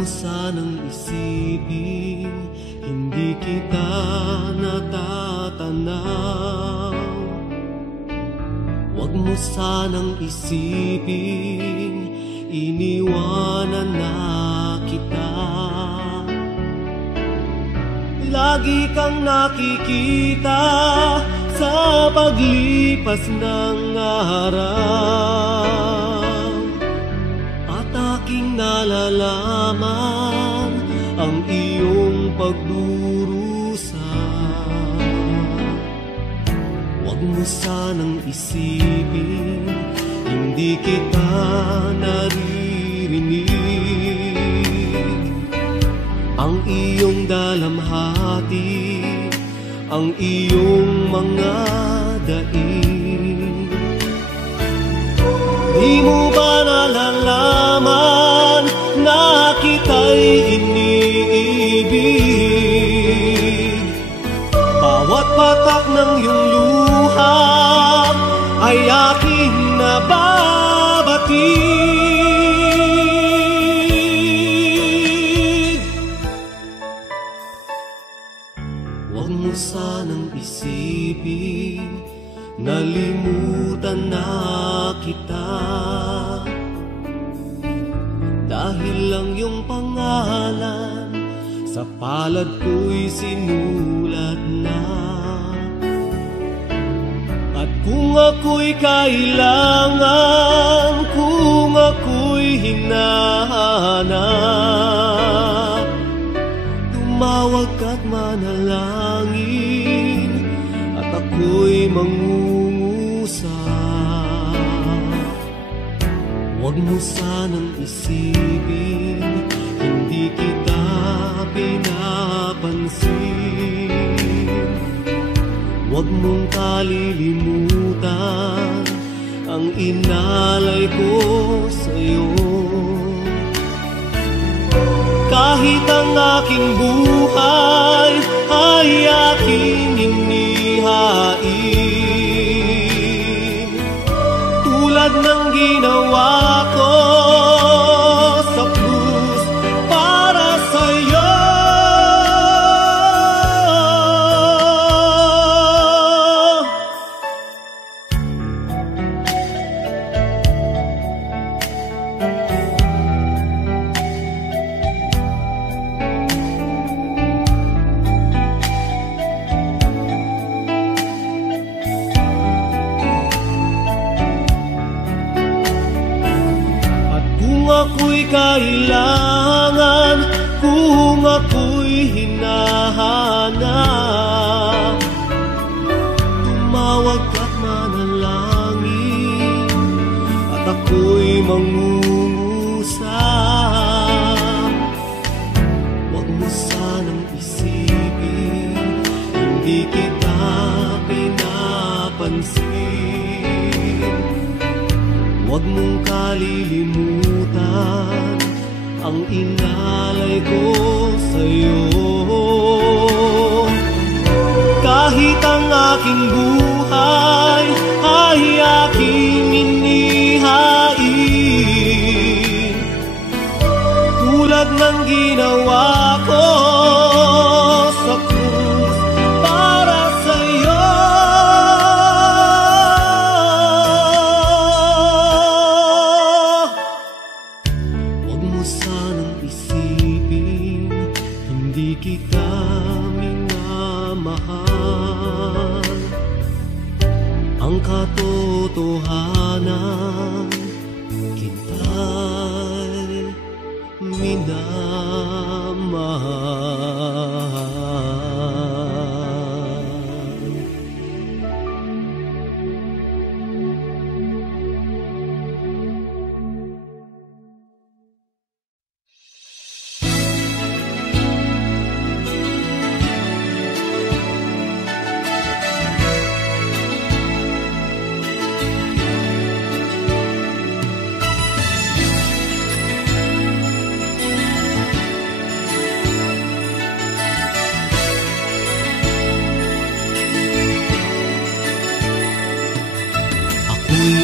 mo sanang isipin, hindi kita natatanaw. Huwag mo sanang isipin, iniwanan na kita. Lagi kang nakikita sa paglipas ng araw, at aking nalalaman ang iyong pagdurusa. Huwag mo sanang isipin, hindi kita naririnig. Ang iyong dalamhati, ang iyong mga daing. Di mo ba nalalaman na kita'y iniibig? Bawat patak ng iyong luha ay aking nababatid. Huwag mo sanang isipin, nalimutan na kita. Dahil lang yung pangalan sa palad ko'y sinulat na. At kung ako'y kailangan, kung ako'y hinahanap, tumawag ka't manalangin, at ako'y mangungusap. Huwag mo sanang isipin, hindi kita pinapansin. Huwag mong kalilimutan ang inalay ko sa'yo. Kahit ang aking buhay ay aking inihain, tulad ng ginawa ko sa krus para sa'yo. Ako'y kailangan, kung ako'y hinahanap, tumawag ka't manalangin, at ako'y mangungusap. Huwag mo sanang isipin, hindi kita pinapansin. Huwag mong kalilimutan ang inalay ko sa'yo. Kahit ang aking buhay ay aking inihain, tulad ng ginawa ko sa krus para sa'yo. Sanang isipin, hindi kita minamahal. Ang katotohanan, kita'y minamahal.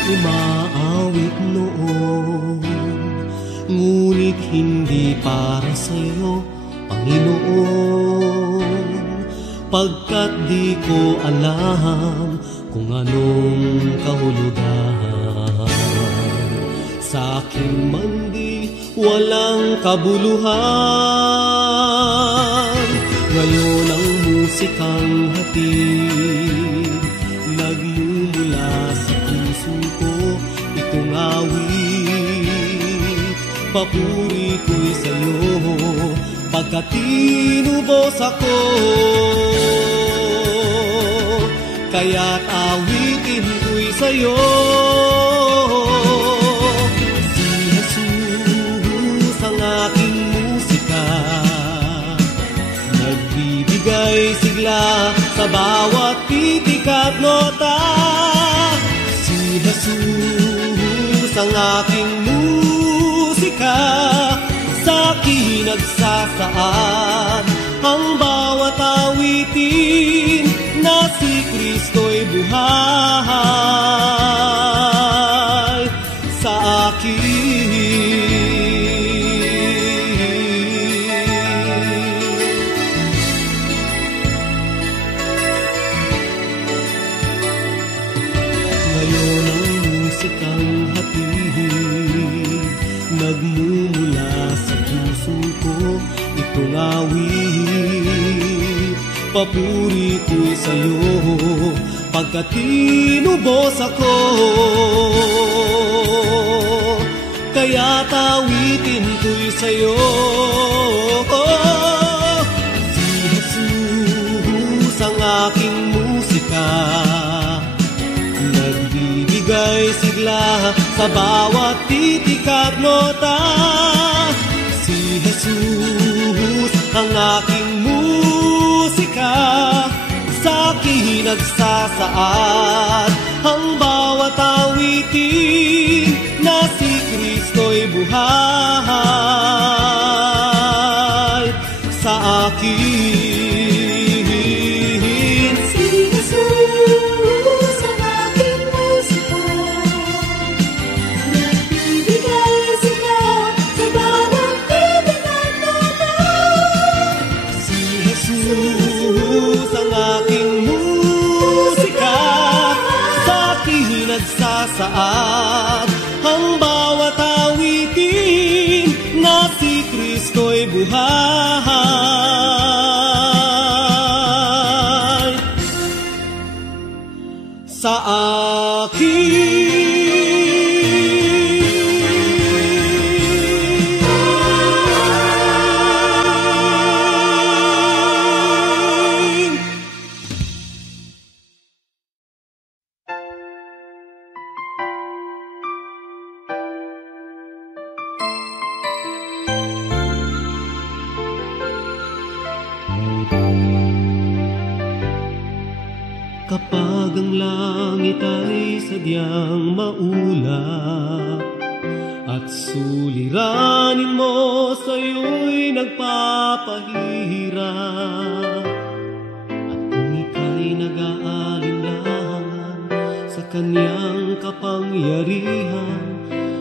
Umaawit noon ngunit hindi para sa'yo, Panginoon. Pagkat di ko alam kung anong kahulugan, sa aking mandi walang kabuluhan. Ngayon ang musikang hatid, nagmumula sa puso ko itong awit. Papuri ko'y sa'yo, pagkat tinubos ako, kaya't awitin ko'y sa'yo. Si Jesus ang aking musika, nagbibigay sigla sa bawat titik at nota. Si Jesus ang aking musika, sa'kin nagsasaad ang bawat awitin na si Kristo'y buhay sa akin. Ngayon ang musikang hatid, nagmumula sa puso ko itong awit. Papuri ko'y sa'yo, pagkat tinubos ako, kaya't awitin ko'y sa'yo. Si Jesus ang aking musika, nagbibigay sigla sa bawat titik at nota. Si Jesus ang aking musika, sa'kin nagsasaad ang bawat awitin na si Kristo'y buhay sa akin. Nagsasaad ang bawat awitin na si Kristo'y buhay sa akin. Kapag ang langit ay sadyang maulap at suliranin mo sa'yo'y nagpapahirap, at kung ika'y nag-aalinlangan sa kanyang kapangyarihan,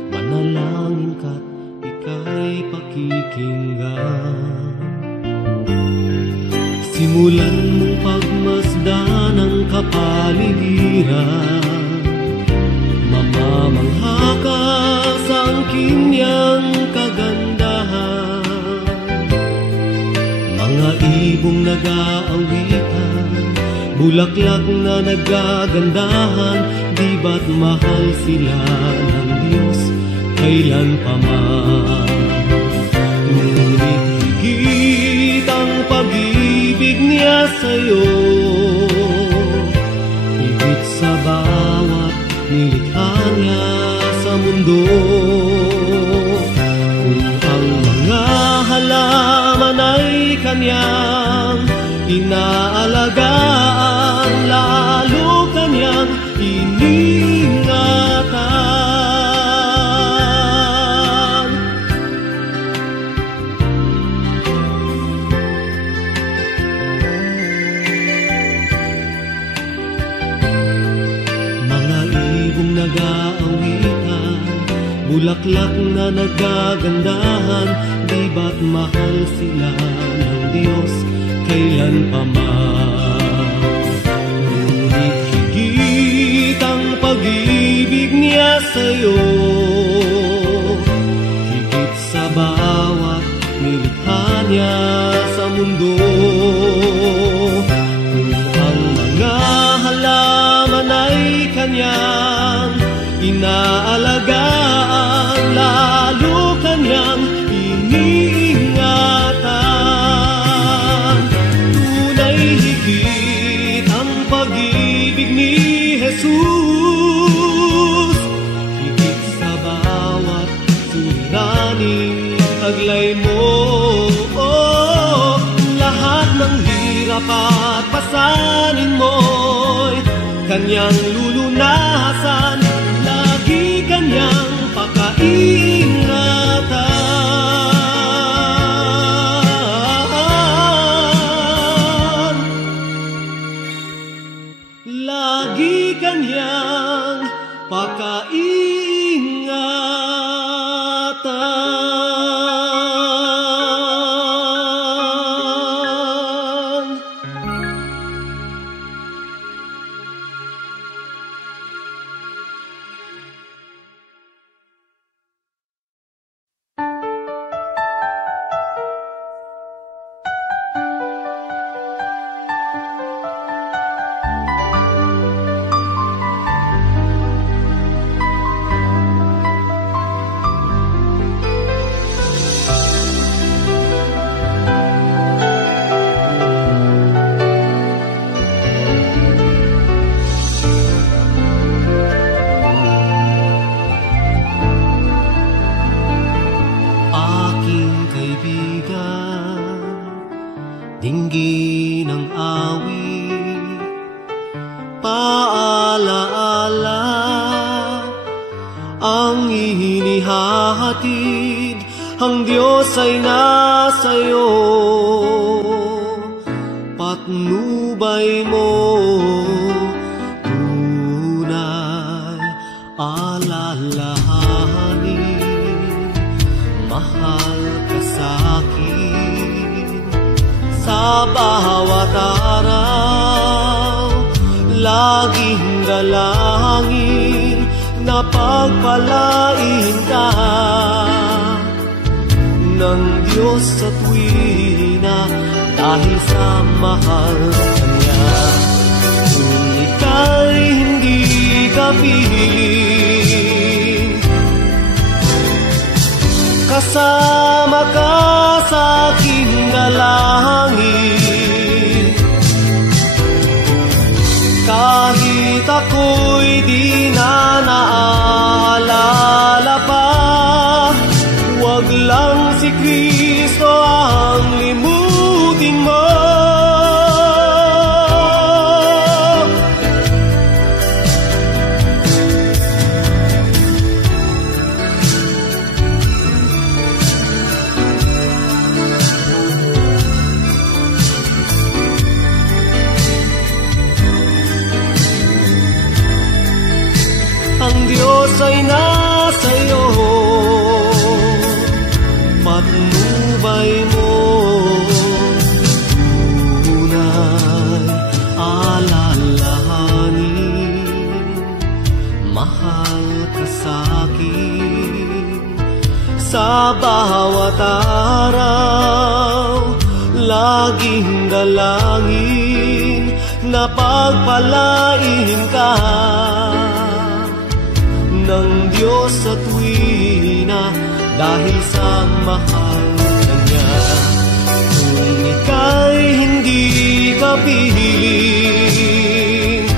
manalangin ka't ika'y pakikinggan. Simulan mong pagmasdan ang kapaligiran, mamamangha ka sa angkin niyang kagandahan. Mga ibong nag-aawitan, bulaklak na nagagandahan, di ba't mahal sila ng Diyos kailanpaman? Ngunit higit ang pag-ibig niya sa'yo, higit sa bawat nilikha niya sa mundo. Kung ang mga halaman ay kanyang inaalagaan, lalo kanyang iningatan. Mga ibong nag-aawitan, bulaklak bulaklak na nagagandahan, di ba't mahal sila ng Diyos kailan pa man? Ngunit higit ang pag-ibig niya sa'yo, higit sa bawat nilikha niya sa mundo. Kung ang mga halaman ay kanyang inaalagaan, lalo kanyang iniingatan. Tunay higit ang pag-ibig ni Jesus, higit sa bawat suliraning taglay mo. Lahat ng hirap at pasanin mo'y kanyang lulunasan, lagi kanyang pakaingatan, lagi kanyang pakaingatan. Dinggin ang awit, paalaala ang inihahatid, ang Diyos ay nasa'yo, patnubay mo tunay alalahanin, mahal ka sa'kin. Sa bawat araw, laging dalangin na pagpalain ka ng Diyos sa tuwina dahil sa mahal kanya. Kung ika'y hindi ka piling, kasama ka sa aking dalangin. Kahit ako'y di na naalala pa, huwag lang si Kristo ang limutin mo. Ang Diyos ay nasa'yo, patnubay mo tunay alalahanin, mahal ka sa'kin. Sa bawat araw, laging dalangin na pagpalain ka ng Diyos sa tuwina dahil sa mahal kanya. Kung ika'y hindi ka piling,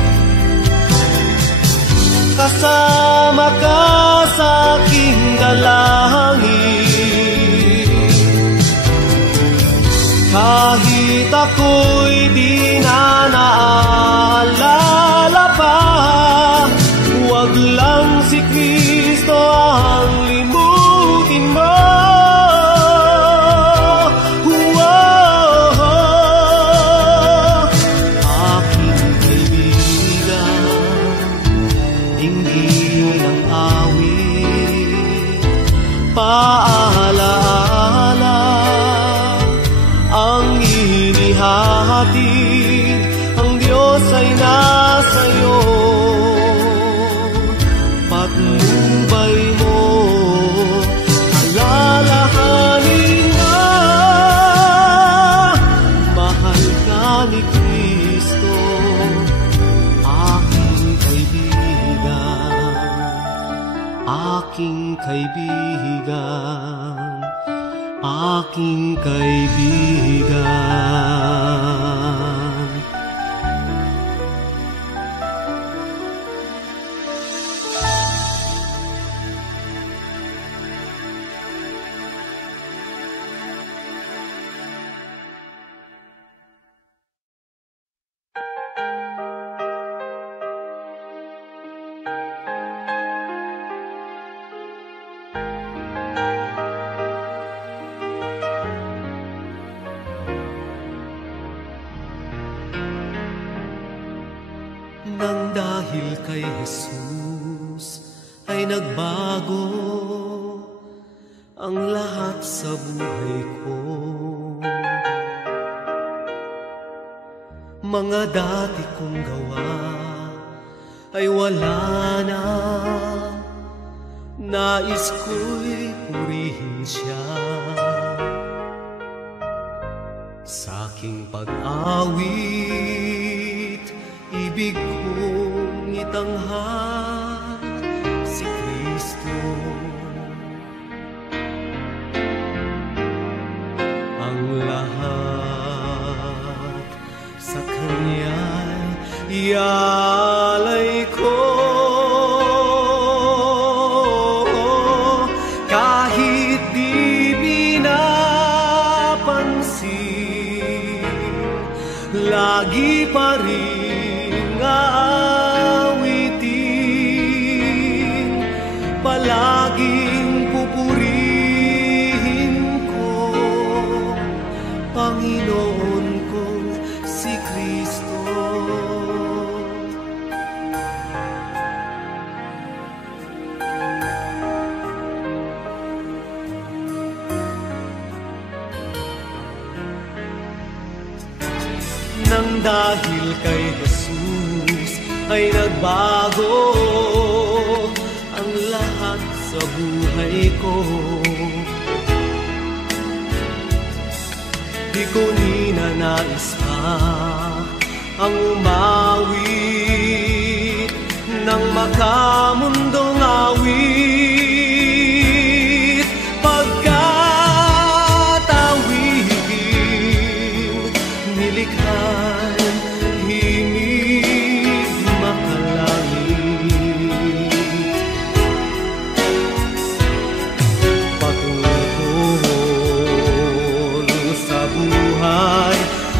kasama ka sa aking dalangin. Kahit ako'y di na naalala pa, huwag lang si Kristo ang limutin mo. Aking kaibigan, dinggin ang awit, aking kaibigan. Nang dahil kay Jesus ay nagbago ang lahat sa buhay ko. Mga dati kong gawa ay wala na, nais ko'y purihin siya. Sa aking pag-awit, ibig kong itanghal si Kristo. Ang lahat sa Kanya'y ialay ko. Kahit di binapansin, lagi pa rin aawitin, palaging pupurihin ko, Panginoon kong si Kristo. Nang dahil kay Jesus ay nagbago ang lahat sa buhay ko. Di ko ninanais pa ang umawit ng makamundong awit. Pagkat awitin nilikhan himig makalangit, patungkol sa buhay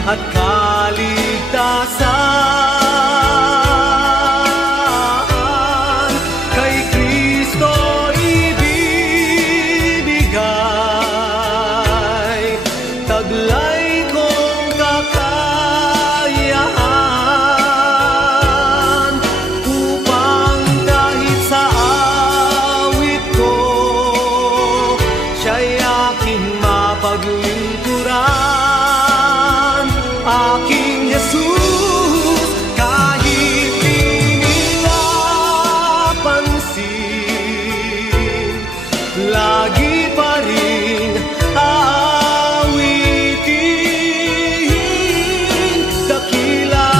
at kaligtasan, kay Kristo ibibigay, taglay kong kakayahan, upang kahit sa awit ko, siya'y aking mapaglingkuran. Aking Jesus, kahit di nila pansin, lagi pa rin aawitin. Dakila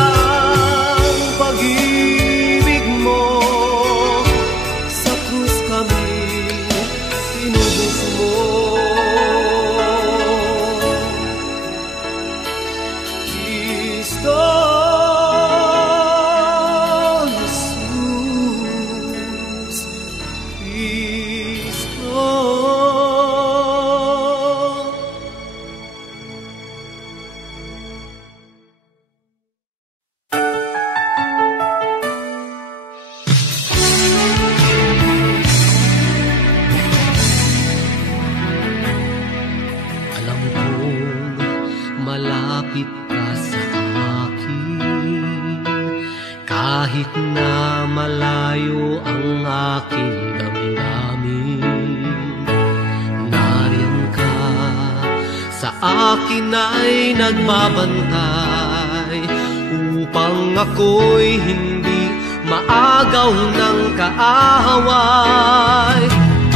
ang pag-ibig mo, sa krus kami tinubos mo. Kristo Jesus, Kristo. Alam kong malapit ka sa akin, kahit na malayo ang aking damdamin. Nariyan ka sa akin ay nagbabantay, upang ako'y hindi maagaw ng kaaway.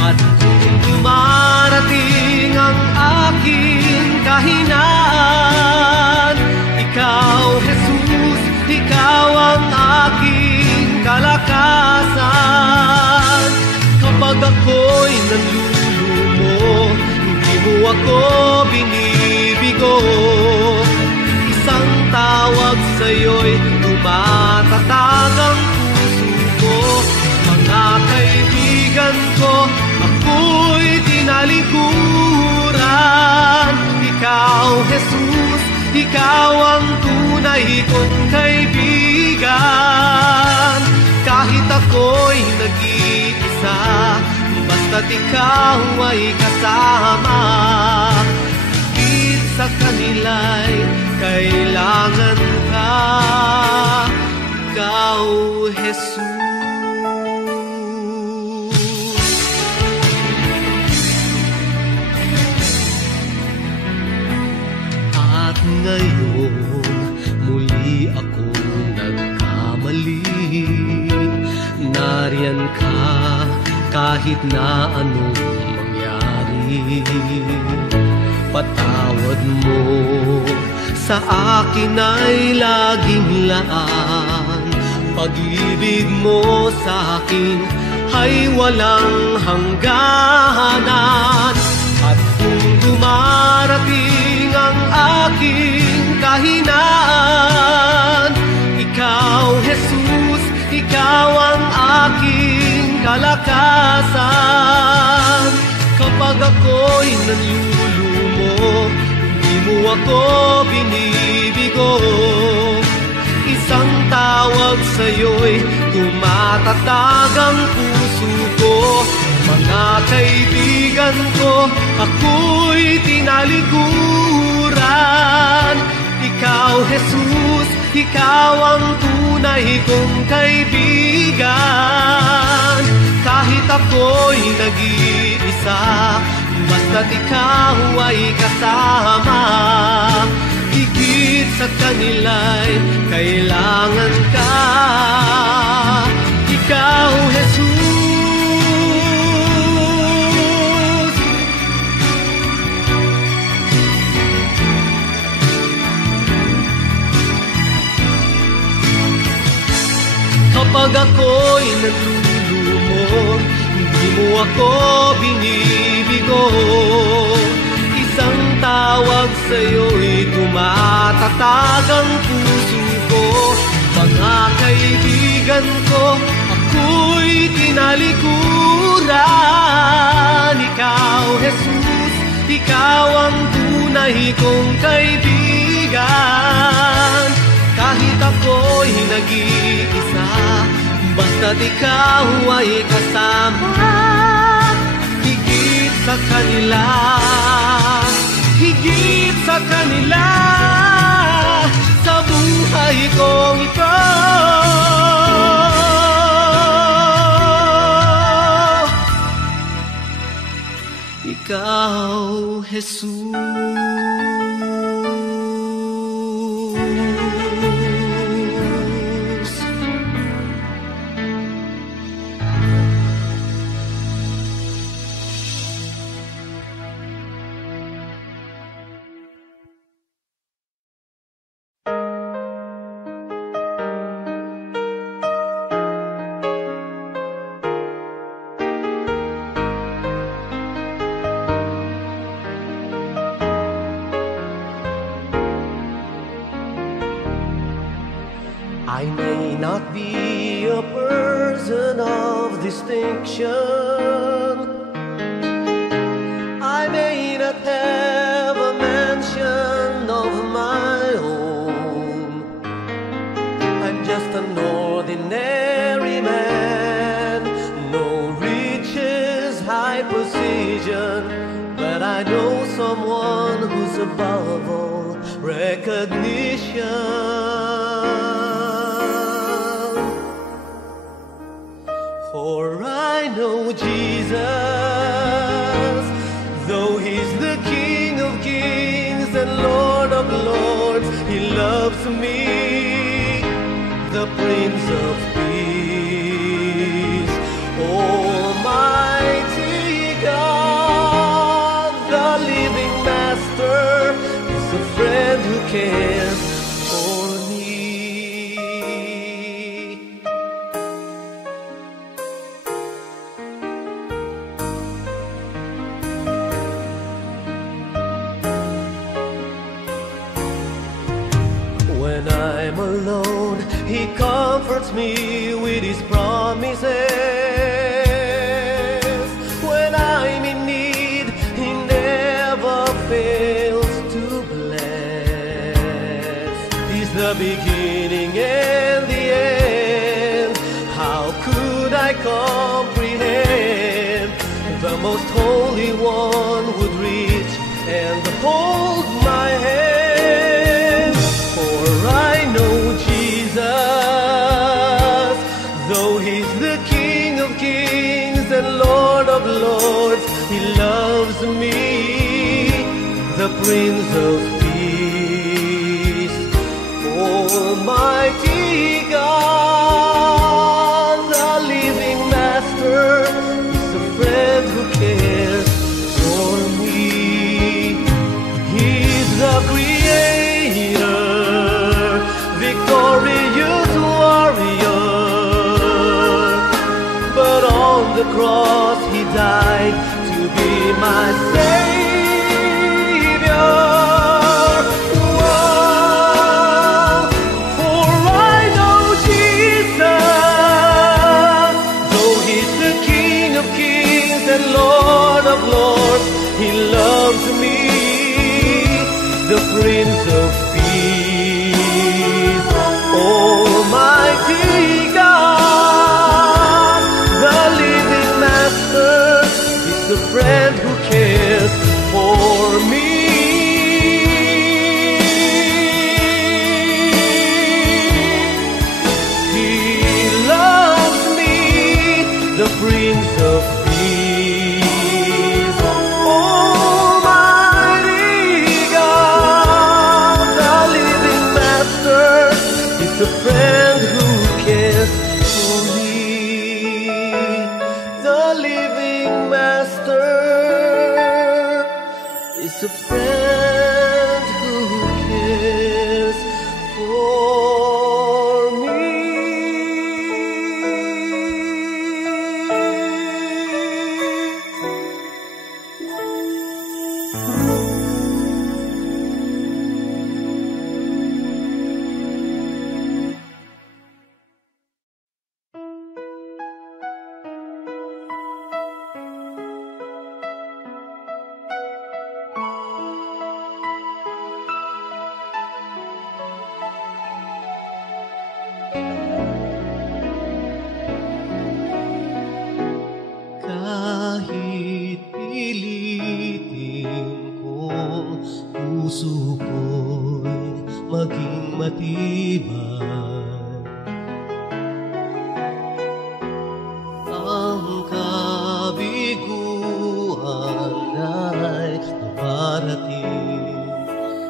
At kung dumarating ang aking kahinaan, ikaw, Jesus, ikaw ang aking kalakasan. Kapag ako'y nalulumo, hindi mo ako binibigo. Isang tawag sa'yo'y tumatatag ang puso ko. Mga kaibigan ko, ako'y tinalikuran. Ikaw, Jesus, ikaw ang tunay kong kaibigan. Kahit ako'y nag-iisa, basta't ikaw ay kasama. Higit sa kanila'y kailangan ka, ikaw, Jesus. At ngayon, muli akong nagkamali. Nariyan ka kahit na anong mangyari. Patawad mo sa akin ay laging laan. Pag-ibig mo sa akin ay walang hangganan. At kung dumarating ang aking kahinaan, ikaw, Jesus, ikaw ang aking kalakasan. Kapag ako'y nanlulumo, di mo ako binibigo. Isang tawag sa'yo'y tumatatag ang puso ko. Mga kaibigan ko, ako'y tinalikuran. Ikaw, Jesus, ikaw ang tunay kong kaibigan. Kahit ako'y nag-iisa, basta't ikaw ay kasama. Higit sa kanila'y kailangan ka, ikaw, Jesus. Kapag ako'y nalulumo, di mo ako binibigo. Isang tawag sa'yo'y tumatatag ang puso ko. Mga kaibigan ko, ako'y tinalikuran. Ikaw, Jesus, ikaw ang tunay kong kaibigan. Kahit ako'y nag-iisa, basta't ikaw ay kasama. Higit sa kanila, higit sa kanila, sa buhay kong ito. Ikaw, Jesus. I may not be a person of distinction, I may not have a mansion of my own. I'm just an ordinary man, no riches, high position, but I know someone who's above all recognition. For I know Jesus, though He's the King of Kings and Lord of Lords, He loves me, the Prince of Peace. Almighty God, the living Master, is a friend who cares for me. alone. He comforts me with His promises. When I'm in need, He never fails to bless. He's the beginning and the end. How could I comprehend? The Most Holy One would reach and hold my hand. For I know Jesus, though He's the King of Kings and Lord of Lords, He loves me, the Prince of Peace. Almighty God, the living Master, is a friend who cares for me. He's the Creator, victorious warrior. But on the cross He died to be my Savior. Whoa, for I know Jesus, though He's the King of Kings and Lord of Lords, He loves me, the Prince of Peace. Almighty God, the living Master, is the friend who cares for me. He loves me, the Prince of Peace. Almighty God, the living Master, is the friend who cares for me. The living Master is a friend who cares for me. Kahit pilitin kong puso ko'y maging matibay, ang kabiguan ay dumarating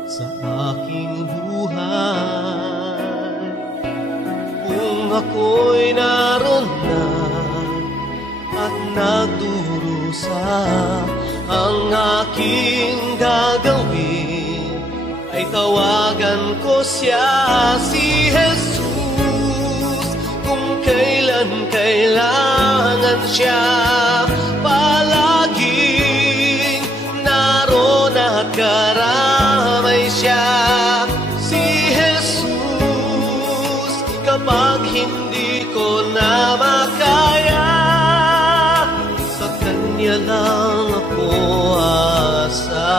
sa aking buhay. Kung ako'y naroon na at nagdurusa, ang aking gagawin ay tawagan ko siya, si Jesus. Kung kailan kailangan siya, palaging naroon at karamay siya, si Jesus. Kapag hindi ko na makaya, sa Kanya lang ako asa.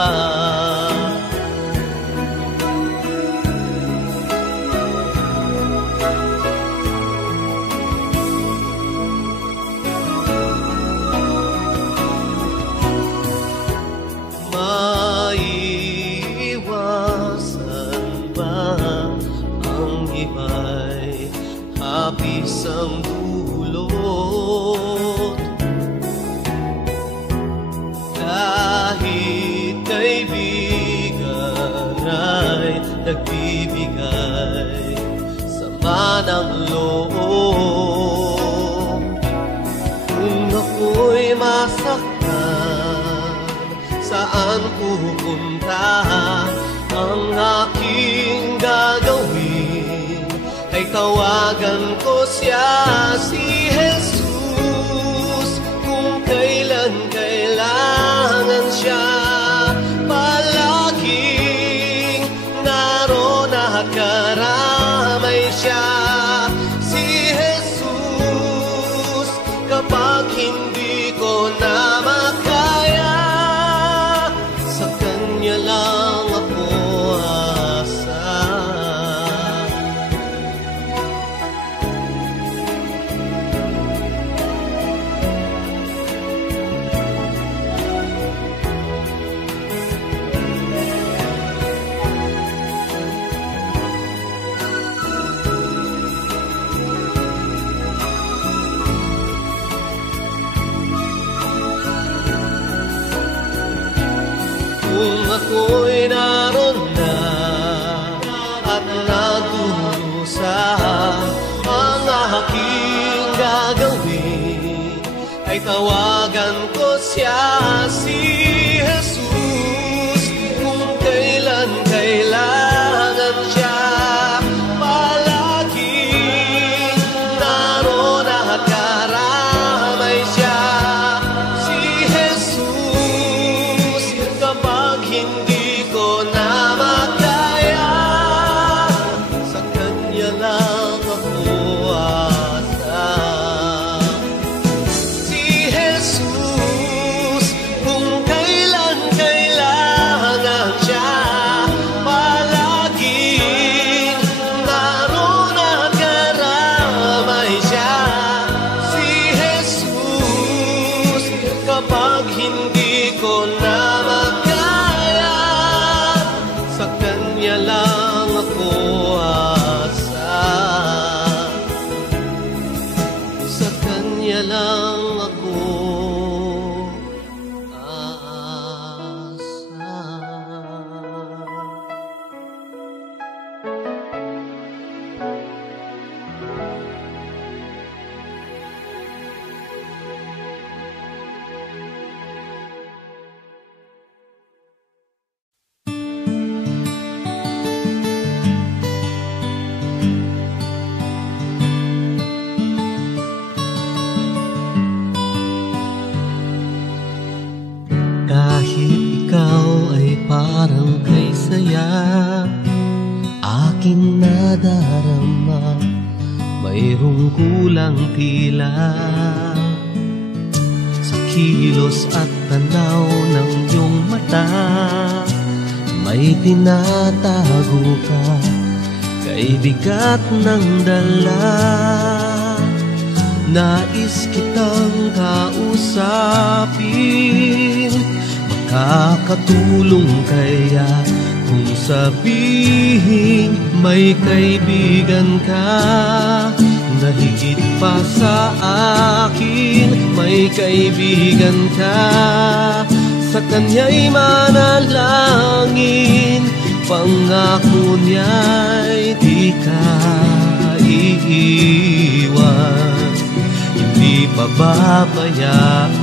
Maiiwasan ba ang iba'y hapis ang dulot? Kahit kaibigan ay nagbibigay sama ng loob. Kung ako'y masaktan, saan pupunta? Ang aking gagawin ay tawagan ko siya, si Jesus. Kung kailan kailangan siya, palaging naroon at karamay ako'y naroon na at nagdurusa. Ang aking gagawin ay tawagan ko siya, si Jesus, kung kailan kailangan siya. Palaging naroon at karamay siya, si Jesus, kapag hindi ko na makaya, sa Kanya lang ako asa. Si Jesus, kung kailan kailangan siya, palaging naroon at karamay siya. Si Jesus, kapag hindi ko na makaya, sa Kanya lang ako asa. Sa Kanya lang ako asa. Kahit ikaw ay parang kay saya, aking nadarama, mayroong kulang tila. Sa kilos at tanaw ng iyong mata, may tinatago ka, kay bigat ng dala. Nais kitang kausapin, makakatulong kaya kung sabihin may kaibigan ka na higit pa sa akin. May kaibigan ka, sa Kanya'y manalangin, pangako niya'y di ka iiwan, hindi pababayaan.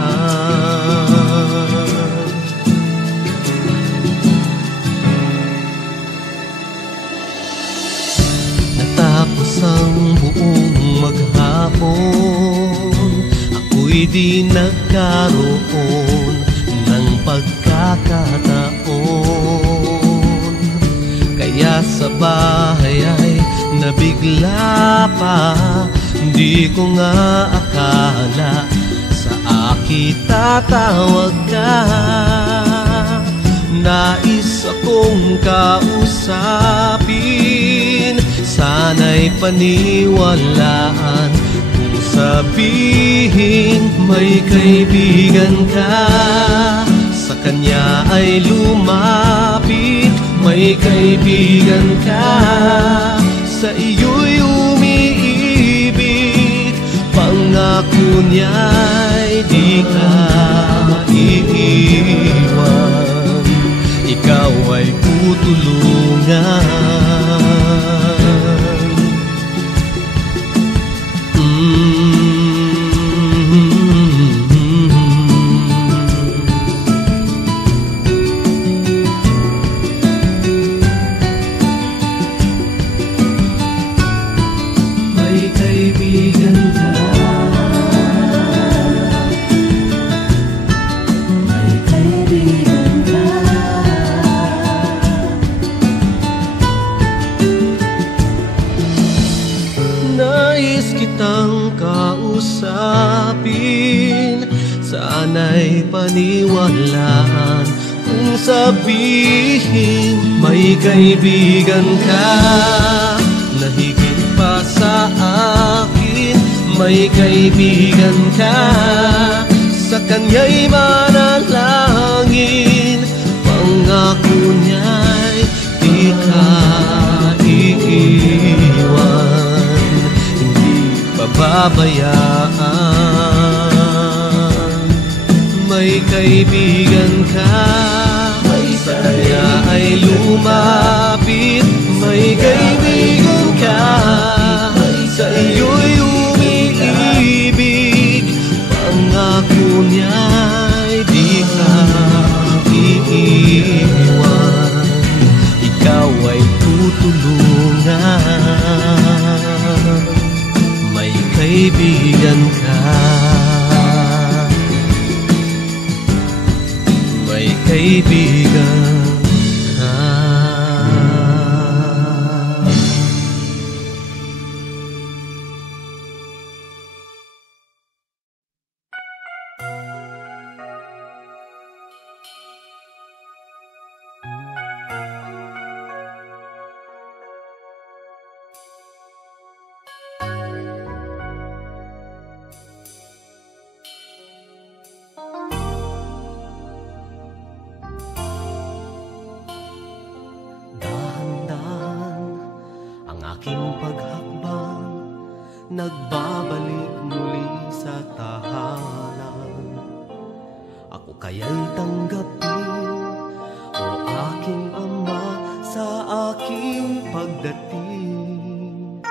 Natapos ang buong maghapon, ako'y di nagkaroon ng pagkakataon. Kaya sa bahay ay nabigla pa, di ko nga akala sa akin tatawag ka. Nais akong kausapin, sana'y paniwalaan kung sabihin may kaibigan ka. Sa Kanya ay lumapit, may kaibigan ka, sa iyo'y umiibig, pangako niya'y di ka iiwan, ikaw ay tutulungan. May kaibigan ka, may kaibigan ka. Nais kitang kausapin, sana'y paniwalaan kung sabihin may kaibigan ka na higit pa sa akin. May kaibigan ka, sa Kanya'y manalangin, pangako niya'y di ka iiwan, hindi pababayaan. May kaibigan ka, may saya lumapit, may kaibigan ka, sa iyo'y umiibig, pangako niya'y di ka iiwan, ikaw ay tutulungan, may kaibigan ka, may kaibigan ka. Aking paghakbang, nagbabalik muli sa tahanan. Ako kaya'y tanggapin, o aking Ama, sa aking pagdating.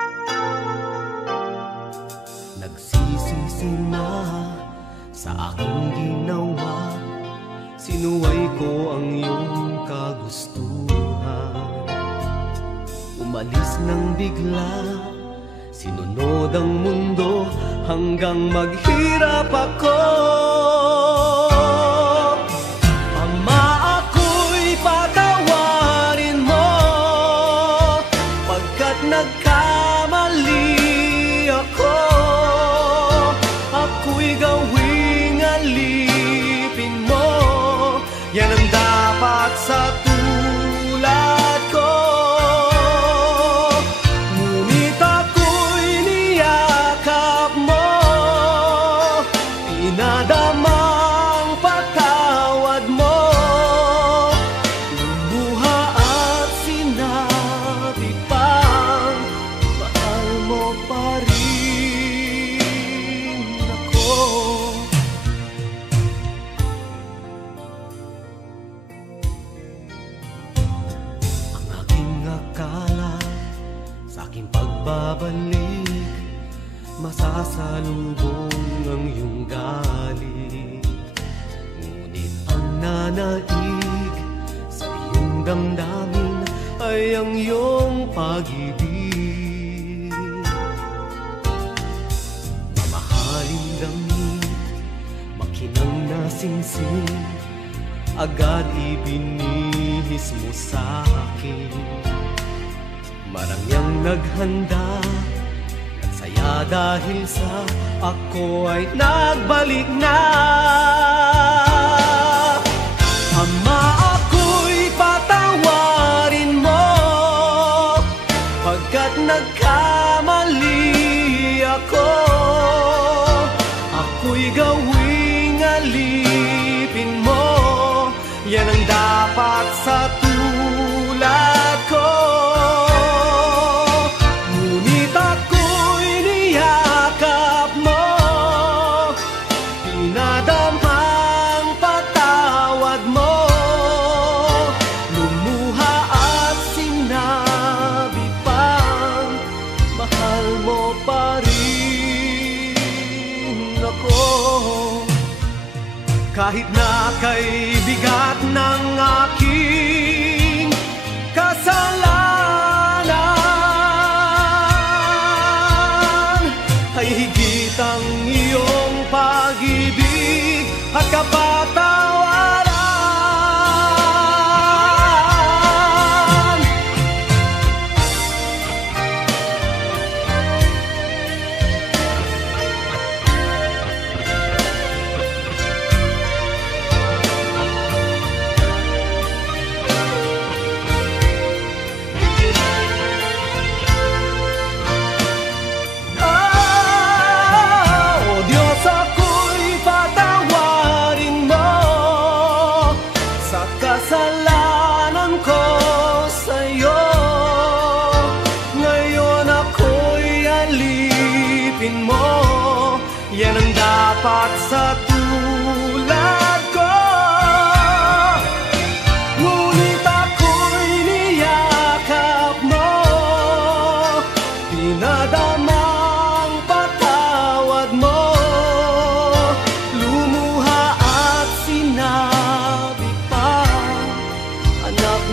Nagsisisi na sa aking ginawa, sinuway ko ang iyong kagustuhan. Umalis nang bigla, sinunod ang mundo hanggang maghirap ako. Ama, ako'y patawarin mo, pagkat nagkamali ako. Ako'y gawing alipin mo, yan ang dapat sa tulad ko. Nadamang patawad mo, lumuha at sinabi pang mahal mo pa rin ako. Ang aking akala sa aking pagbabalik, masasalubong ang iyong galit. Ngunit ang nanaig sa iyong damdamin ay ang iyong pag-ibig. Mamahaling damit, makinang na singsing, agad ibinihis mo sa akin. Marangyang naghanda, saya dahil sa ako ay nagbalik na. Ama, ako'y patawarin mo, pagkat nagkamali ako. Ako'y gawing alipin mo, yan ang dapat sa tulad ko. Kahit na kay bigat ng aking kasalanan, ay higit ang iyong pag-ibig at kapatawaran.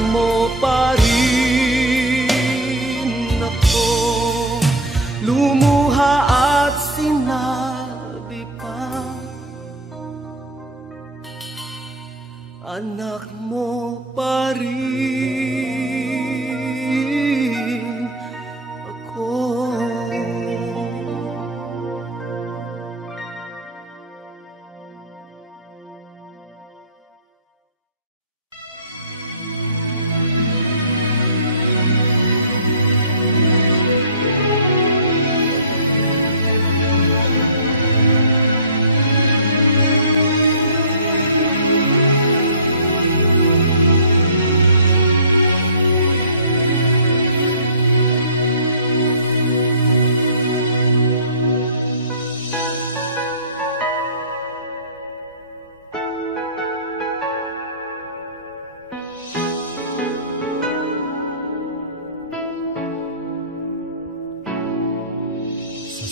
mo pa rin ako. Lumuha at sinabi pa, anak mo pa rin ako.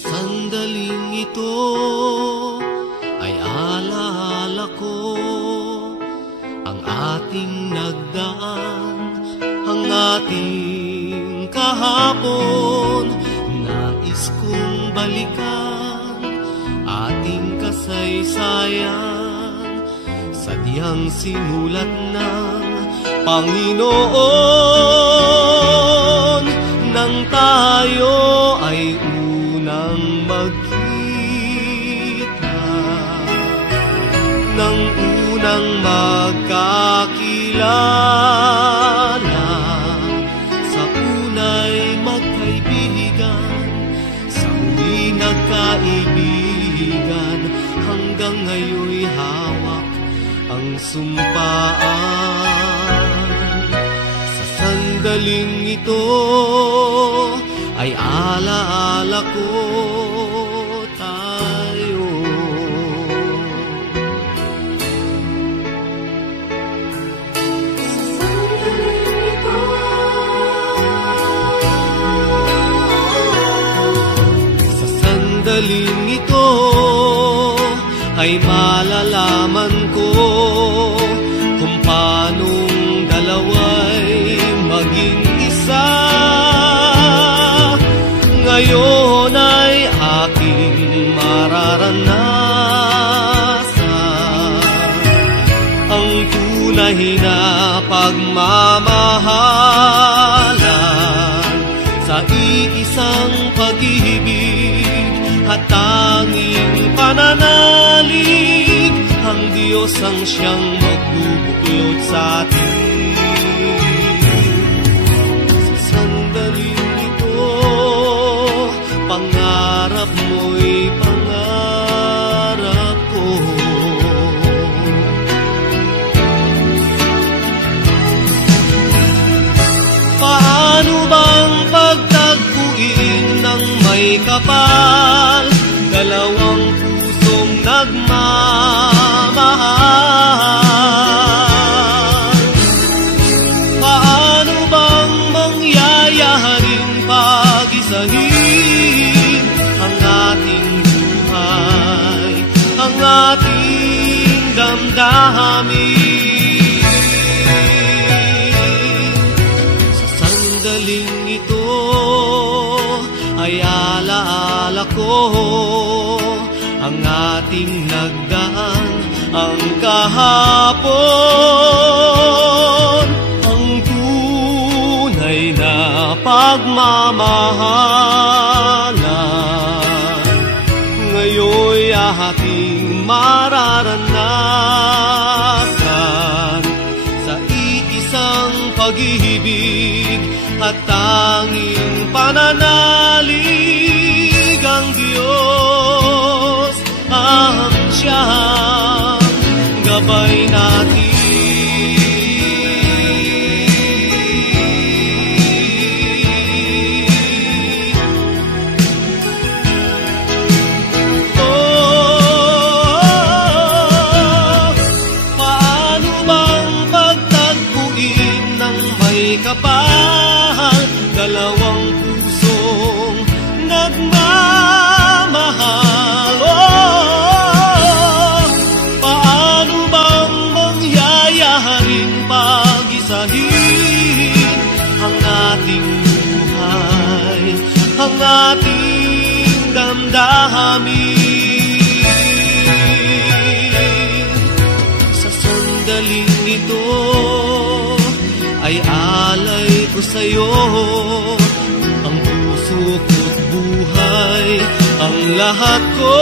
Sandaling ito ay alaala ko ang ating nagdaan, ang ating kahapon. Nais kong balikan ating kasaysayan, sadyang sinulat ng Panginoon nang tayo ay nang magkita, nang unang magkakilala, sa unay magkaibigan, sa huli nagkaibigan, hanggang ngayon'y hawak ang sumpaan. Sa sandaling ito ay alaala ko tayo. Sa sandaling ito ay malalaman ko kung paanong dalawa'y maging isa. Ngayon ay aking mararanasan ang tunay na pagmamahalan sa iisang pag-ibig at tanging pananalig. Ang Diyos ang siyang magbubuklod sa atin. Sa sandaling pangarap mo'y pangarap ko. Paano bang pagtagpuin ng may kapal, dalawang pusong nagmamahal? Paano bang mangyayaring pag-isahin ang ating buhay, ang ating damdamin? Sa sandaling ito ay alaala ko ang ating nagdaan, ang kahapon, ang tunay na pagmamahalan. Ngayon'y ating mararanasan sa iisang pag-ibig at tanging pananalig. Ang Diyos ang siyang gabay natin. Kapal, dalawang pusong nagmamahal. Paano bang mangyayaring pag-isahin ang ating buhay, ang ating damdamin. Sa sandaling ito ay alay ko sa'yo ang puso ko't buhay, ang lahat ko.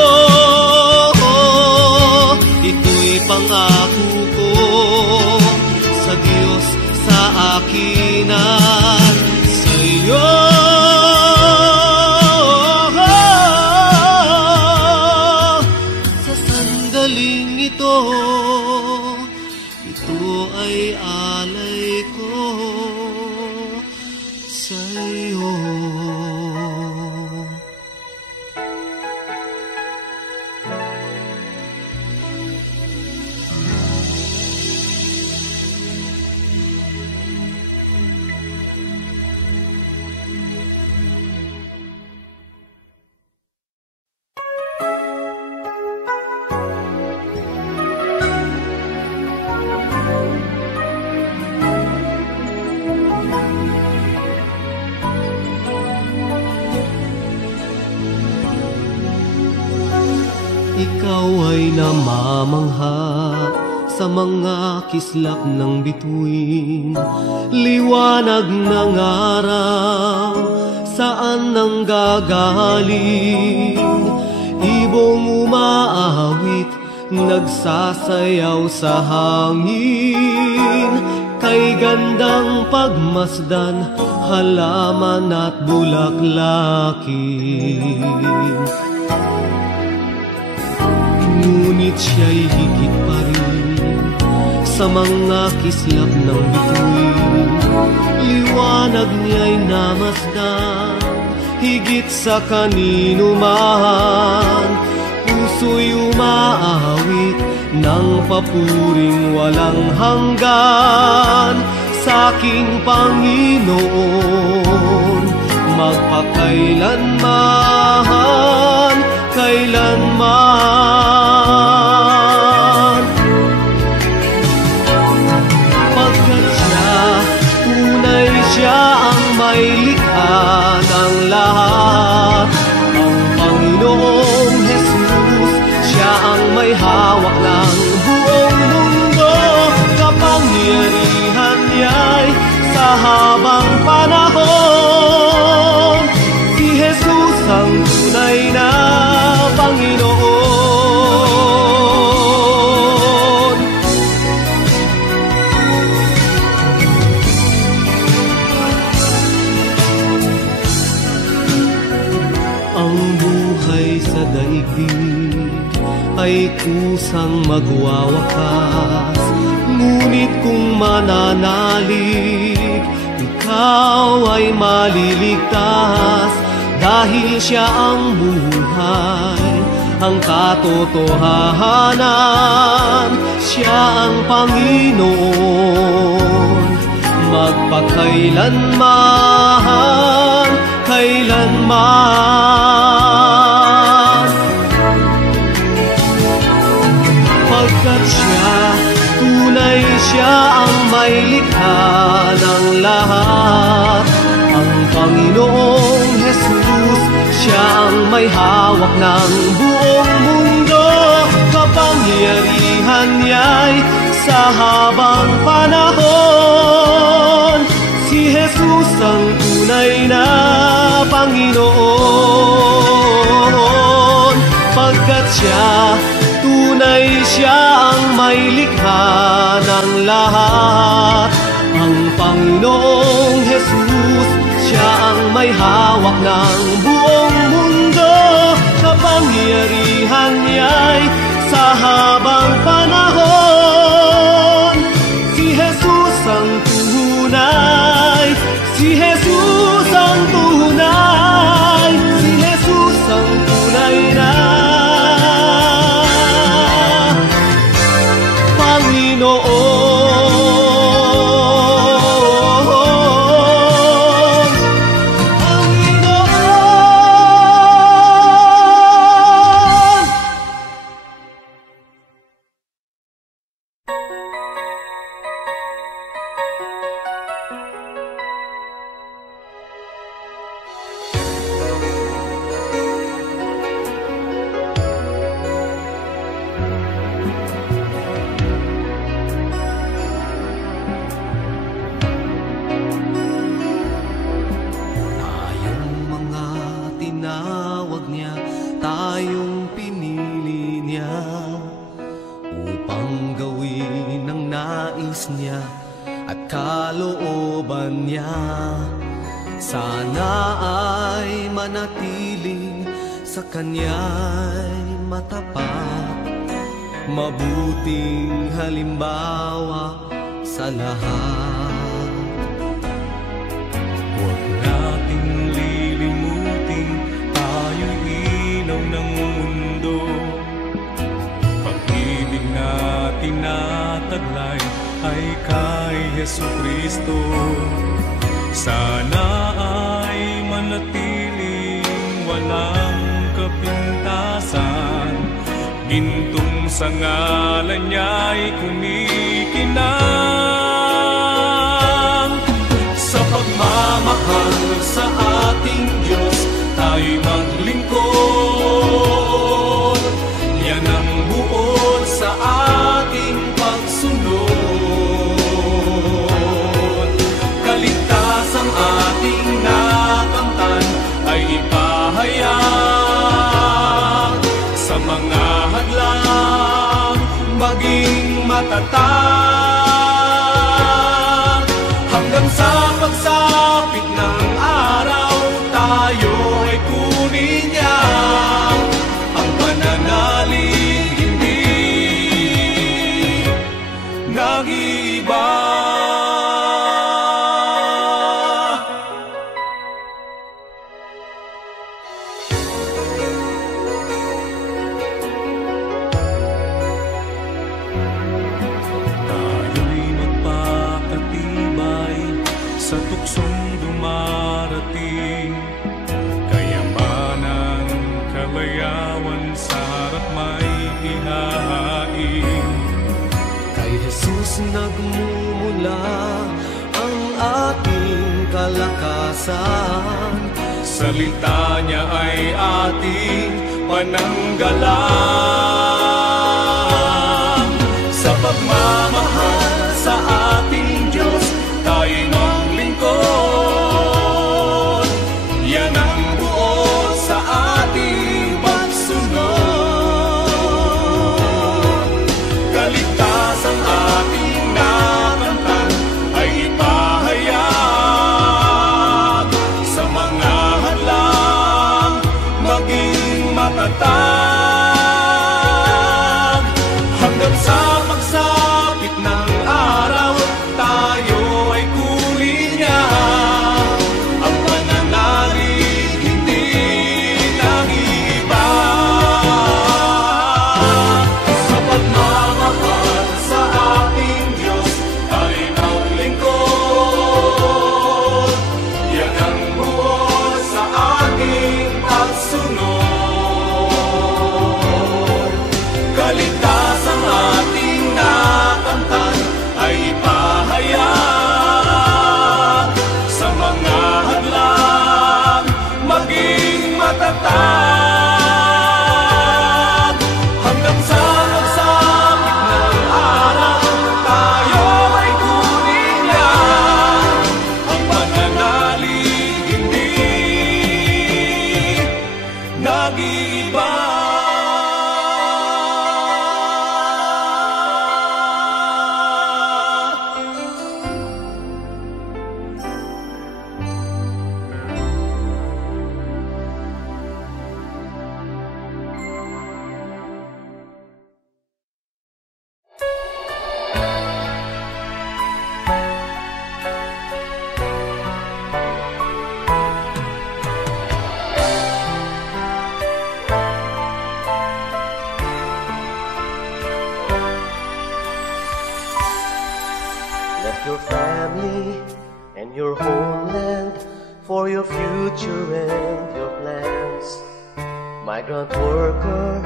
Ito'y pangako ko sa Diyos, sa akin at sa'yo. Sa sandaling ito, ito ay alay ko sa'yo. Ikaw ay namamangha sa mga kislap ng bituin, liwanag ng araw, saan nang gagaling? Ibong umaawit, nagsasayaw sa hangin, kay gandang pagmasdan, halaman at bulaklakin. Ngunit siya'y higit pa rin sa mga kislap ng bituin, liwanag niya'y namasdan, higit sa kanino man. Puso'y umaawit ng papuring walang hanggan sa aking Panginoon, magpakailanman, kailanman. Pagkat siya, tunay siya ang may likha ng lahat, ang Panginoong Jesus, siya ang may hawak ng buong mundo. Kapangyarihan niya'y sa habang panahon, si Jesus ang tunay na Panginoon. Ang buhay sa daigdig ay kusang magwawakas, ngunit kung mananalig, ikaw ay maliligtas. Dahil siya ang buhay, ang katotohanan, siya ang Panginoon, magpakailanman, kailanman. Pagkat siya, tunay siya ang may likha ng lahat, ang Panginoong Jesus, siya ang may hawak ng buong mundo. Kapangyarihan niya'y sa habang panahon, si Jesus ang tunay na Panginoon. Pagkat siya, tunay siya ang may likha ng lahat, ang Panginoong Jesus, siya ang may hawak ng buong mundo. Kapangyarihan niya'y sa habang panahon, si Jesus ang tunay, si Jesus ang tunay, si Jesus ang tunay na Panginoon. kalooban niya. Sana ay manatiling sa Kanya'y matapat, mabuting halimbawa sa lahat. Huwag nating lilimutin, tayo'y ilaw ng mundo. Pag-ibig na tinataglay ay kay Jesucristo. Sana ay manatiling walang kapintasan, gintong sa ngalan niya'y kumikinang. Sa pagmamahal sa ating Diyos, tayo'y maglingkod. Yan ang buod sa ating pagsunod. Kaligtasang ating nakamtan ay ipahayag sa mga hadlang, maging matatag. Hanggang sa pagsapit ng araw, tayo ay kunin niya ang pananalig hindi nag-iiba. Tayo'y magpakatibay sa tuksong dumarating, kayamanan, kalayawan sa harap may ihahain. Kay Jesus nagmumula ang ating kalakasan, Salita niya ay ating pananggalang. Sa pagmamahal sa ating Diyos, tayo'y maglingkod. Yan ang buod sa ating pagsunod. Kaligtasang ating nakamtan ay ipahayag sa mga hadlang, maging matatag. Hanggang sa pagsapit ng araw, tayo ay kunin niya ang pananalig hindi nag-iiba. Sa pagmamahal sa ating Diyos, tayo'y maglingkod. Yan ang buod sa ating pagsunod. Kaligtasang ating nakamtan ay ipahayag sa mga hadlang, maging matatag. Hanggang sa pagsapit ng araw, tayo ay kunin niya ang pananalig hindi nag-iiba. left your family and your homeland for your future and your plans. Migrant worker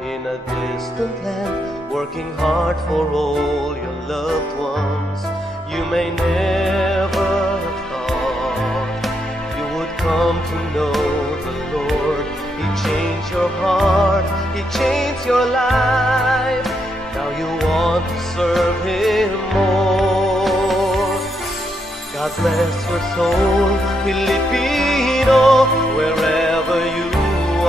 in a distant land, working hard for all your loved ones. You may never have thought you would come to know the Lord. He changed your heart, He changed your life. Now you want to serve Him more. God bless your soul, Filipino, wherever you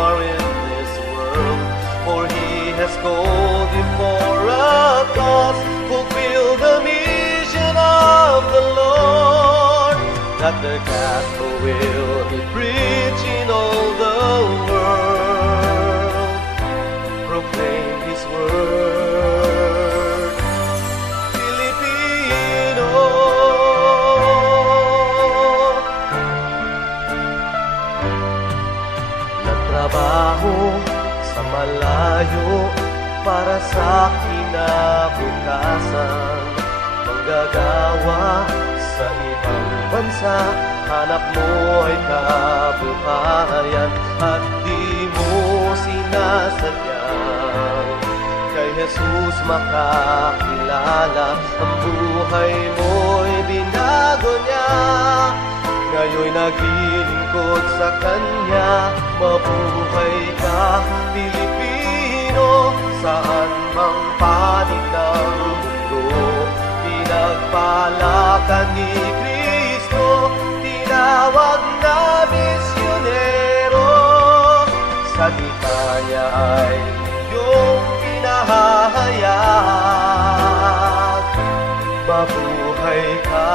are in this world. For He has called you for a cause. Fulfill the mission of the Lord. the gospel will be preached in all the world. Proclaim His word, Filipino. Nagtrabaho sa malayo para sa kinabukasan, manggagawa sa ibang bansa, hanap mo ay kabuhayan at di mo sinasadyang kay Jesus makakilala. Ang buhay mo'y binago niya, ngayon'y naglilingkod sa Kanya. Mabuhay ka, Pilipino, saan mang panig ng mundo. Pinagpala ka ni Kristo, tinawag na misyonero. Salita niya ay iyong pinahahayag. Mabuhay ka,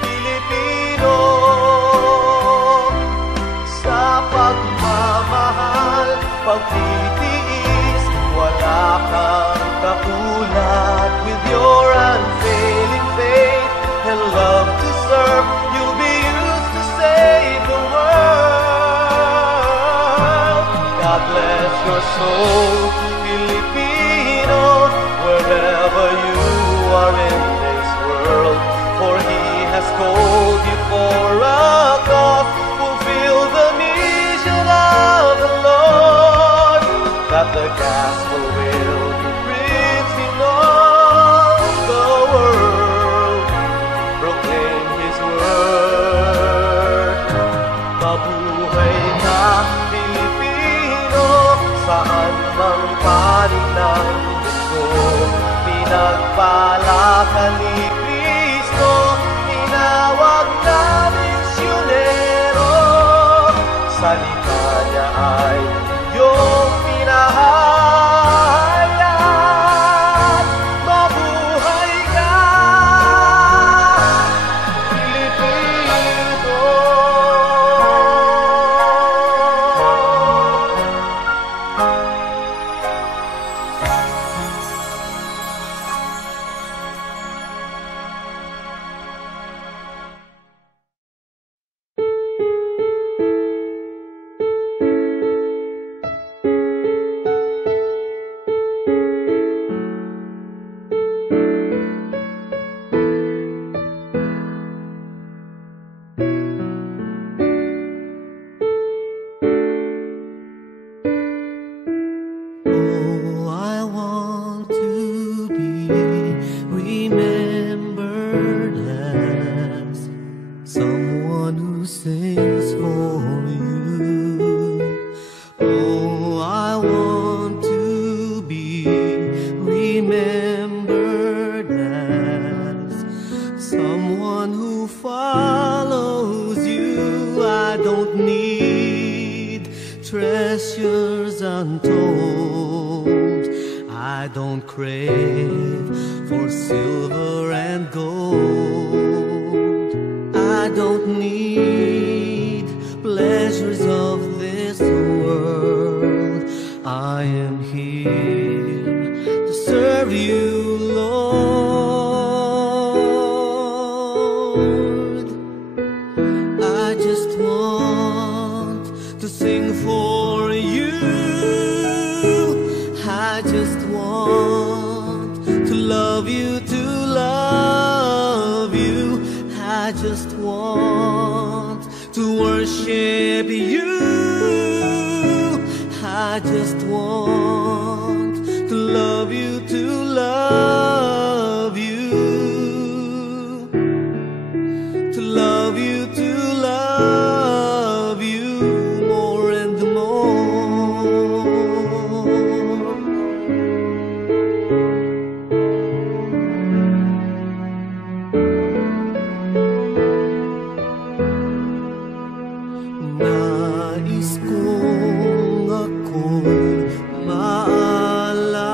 Pilipino, sa pagmamahal, pagtitiis, wala kang katulad. With your unfailing faith and love to serve, you'll be used to save the world. God bless your soul, Filipino, wherever you are in this world. For He has called you for a cause, fulfill the mission of the Lord, that the gospel will be preached in all the world. Proclaim His word. Mabuhay ka, Pilipino, saan mang panig ng mundo. Pinagpala ka ni Kristo, tinawag na misyonero. Salita niya ay iyong pinahayag. Mabuhay ka, Pilipino. Oh, I want to be remembered as someone who sings for you. Oh, I want to be remembered as someone who follows you. I don't need treasures untold. I don't crave for silver and gold. I don't need pleasures of this world. I am here to serve you, Lord. I just want to sing for you. I just want to love you, to love you. I just want to worship you. I just want to love you, to love you. To love you, to love you more and more. Nais kong ako'y maalala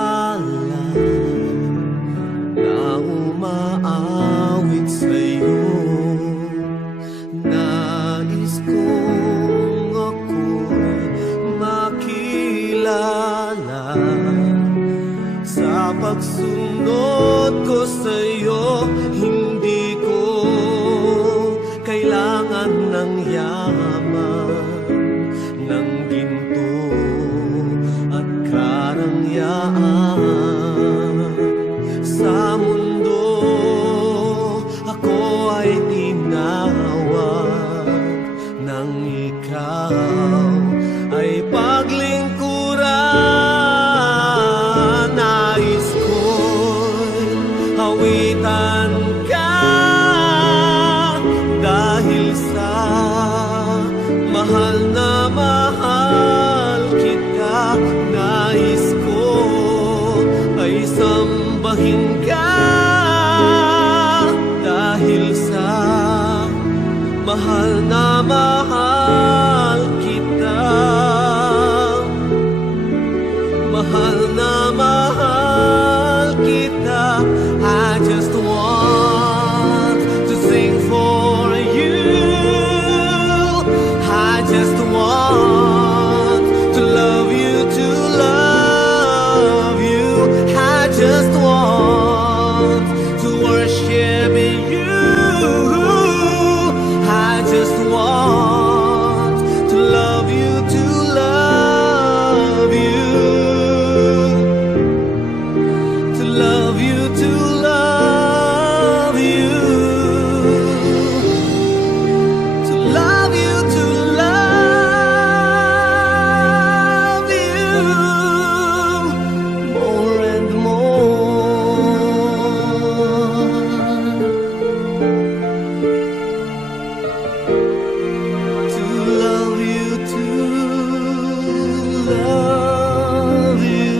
Mahal na mahal kita, nais ko ay sambahin ka dahil sa mahal na mahal kita. Mahal na mahal kita, I just want to sing for you. I just want to love you, to love you. I just want to worship you. I just want to love you, to love you. To love you, to love you. To love you, to love you. More and more. To love you, to love you.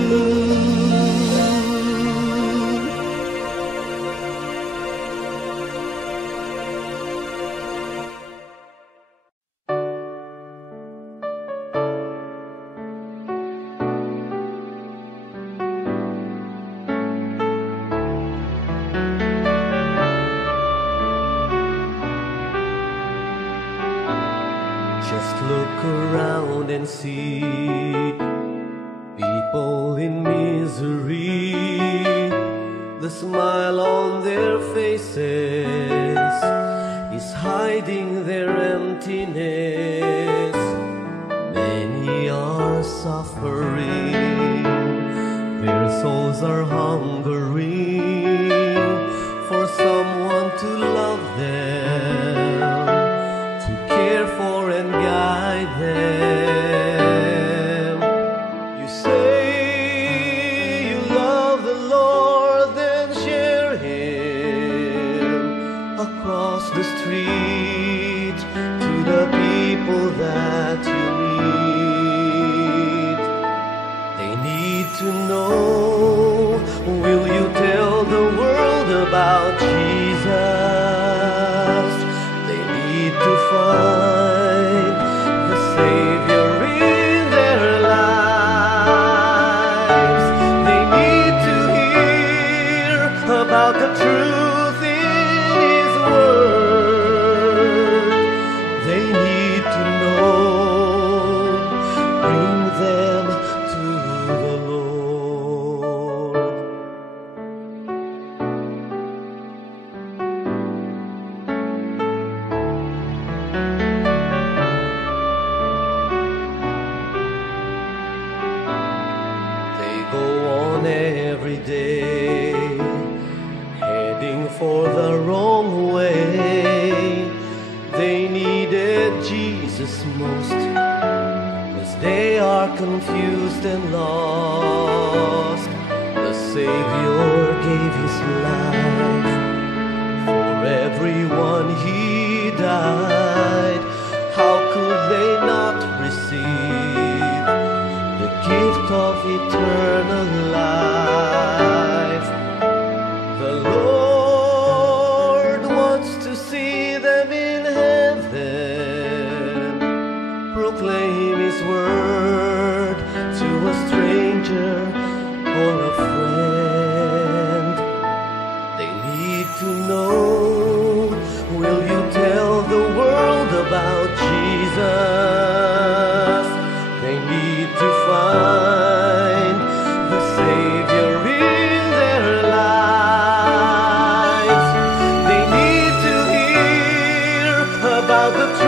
Just look around and see people in misery. The smile on their faces is hiding their emptiness. Many are suffering, their souls are hungering for someone to love them, to care for and guide them. You say you love the Lord, then share Him across the street to the people that you need. They need to know, will you tell the world about Jesus? They need to find the Savior in their lives. They need to hear about the truth in His Word. They need to know, bring them to the Lord. They go on every day, heading for the wrong way. They needed Jesus most, 'cause they are confused and lost. The Savior gave His life for everyone, He died. How could they not receive the gift of eternal life? The Lord wants to see them in heaven, proclaim His word to a stranger or a friend. They need to know, will you tell the world about Jesus? They need to find the Savior in their lives. They need to hear about the truth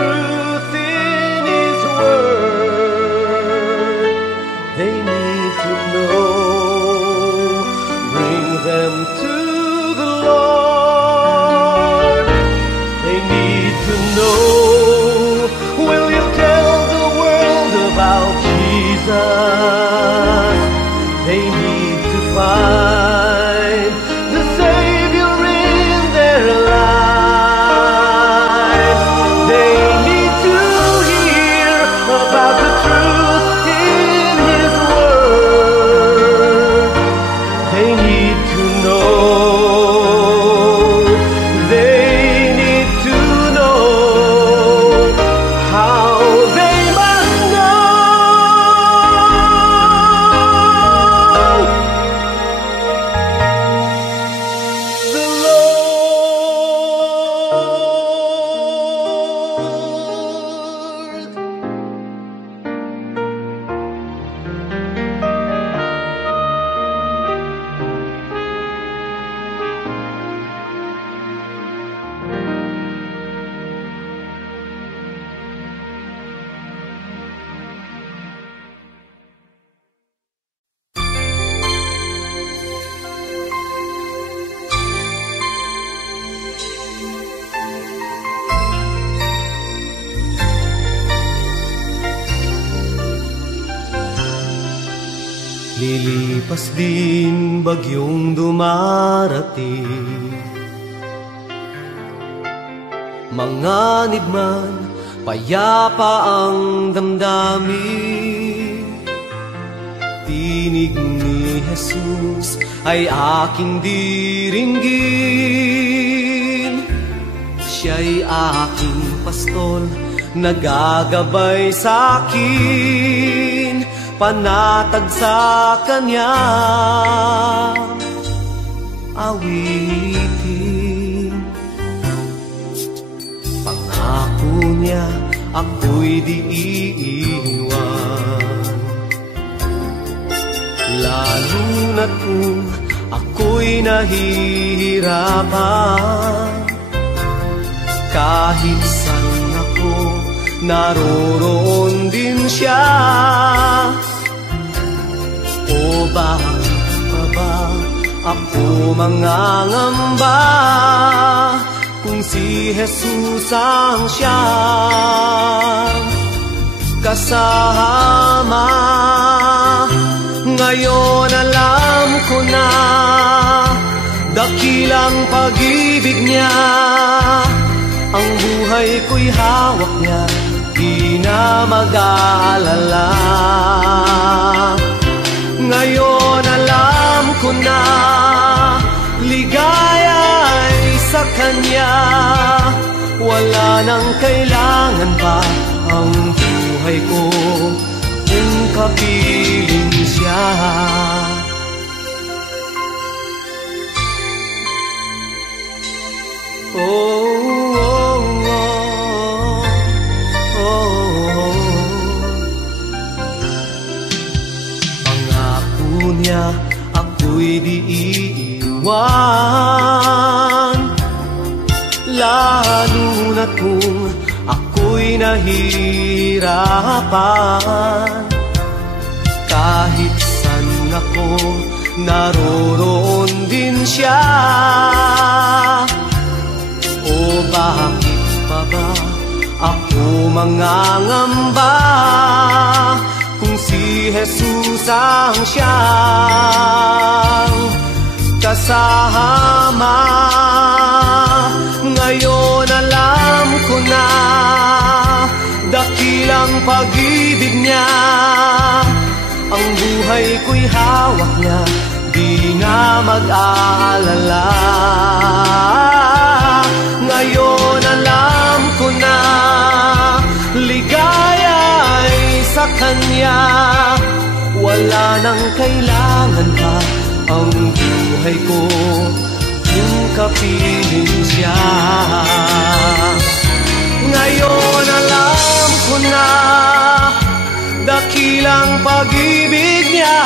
Lilipas din bagyong dumarating, manganib man, payapa ang damdamin. Tinig ni Jesus ay aking diringgin. Siya'y aking pastol, nagagabay sa'kin, panatag sa Kanya awitin. Pangako niya ako'y di iiwan, lalo na't kung ako'y nahihirapan. Kahit saan ako, naroroon din siya. O bakit pa ba ako mangangamba, kung si Jesus ang siyang kasama? Ngayon alam ko na, dakilang pag-ibig niya. Ang buhay ko'y hawak niya, di na mag-aalala. Ngayon alam ko na, ligaya ay sa Kanya. Wala nang kailangan pa ang buhay ko kung kapiling siya. Pangako niya ako'y di iiwan, lalo na't kung ako'y nahihirapan. Kahit saan ako, naroroon din siya. O bakit pa ba ako mangangamba, kung si Jesus ang siyang kasama? Ngayon alam ko na, dakilang pag-ibig niya. Ang buhay ko'y hawak niya, di na mag-aalala. Ngayon alam ko na, ligaya ay sa Kanya. Wala nang kailangan pa ang buhay ko kung kapiling siya. Ngayon alam ko na, dakilang pag-ibig niya.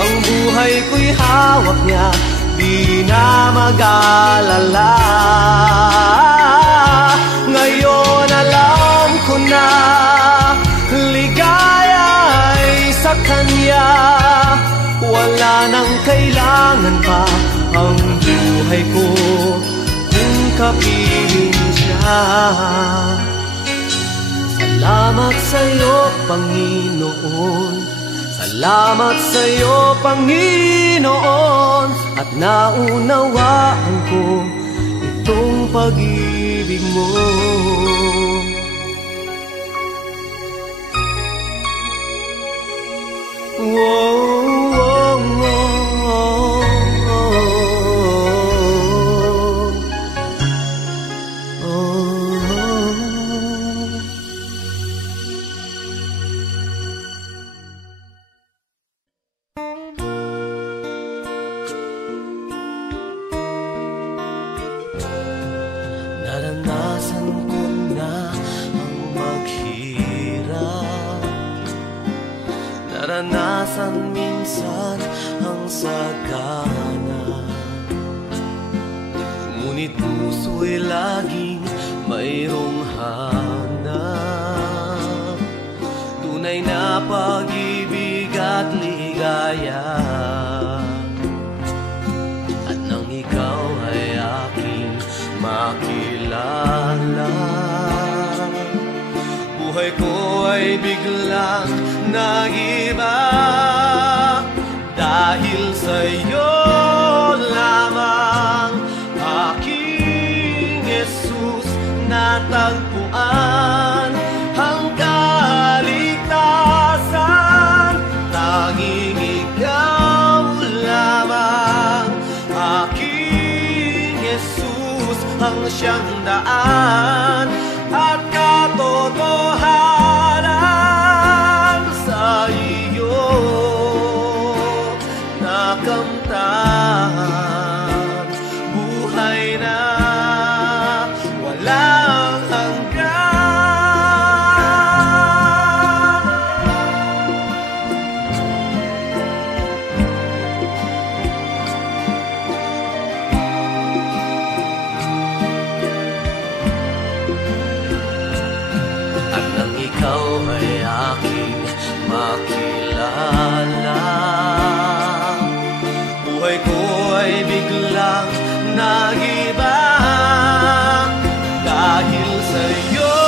Ang buhay ko'y hawak niya, di na mag-aalala. Ngayon alam ko na, ligaya ay sa Kanya. Wala nang kailangan pa ang buhay ko kung kapiling siya. Salamat sa'yo, Panginoon. Salamat sa'yo, Panginoon. At naunawaan ko itong pag-ibig mo. Naranasan ko na ang maghirap, naranasan minsan ang sagana. Ngunit puso'y laging mayroong hanap, tunay na pag-ibig at ligaya. At nang ikaw ay aking makilala, buhay ko ay biglang nag-iba. Dahil sa'yo lamang aking Jesus natagpuan ang kaligtasan. Tanging ikaw lamang aking Jesus ang siyang daan at katotohanan. Sa iyo nakamtan, buhay na walang hanggan. At nang ikaw ay aking makilala, buhay ko ay biglang nag-iba. Dahil sa'yo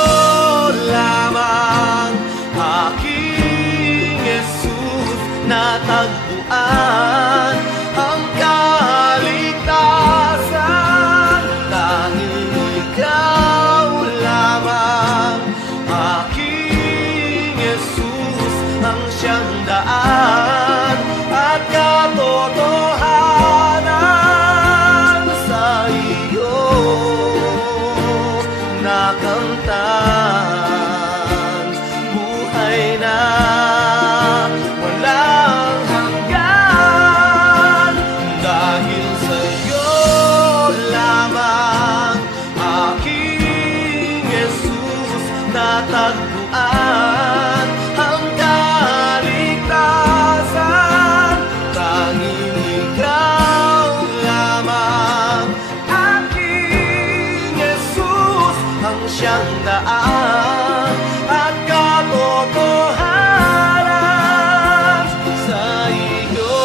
lamang aking Jesus natagpuan ang kaligtasan. Tanging ikaw lamang aking Jesus ang siyang daan at katotohanan. Sa iyo nakamtan, buhay na walang hanggan. Dahil sa'yo lamang aking Jesus natagpuan ang kaligtasan. Tanging ikaw lamang aking Jesus ang siyang daan at katotohanan. Sa iyo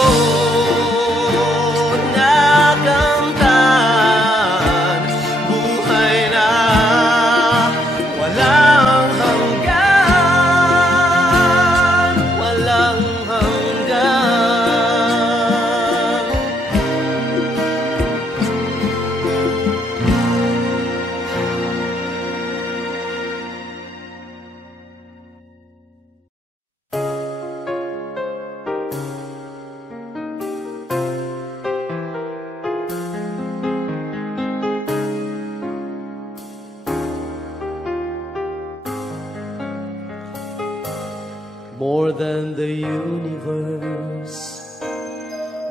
nakamtan, buhay na walang hanggan, walang hanggan. More than the universe,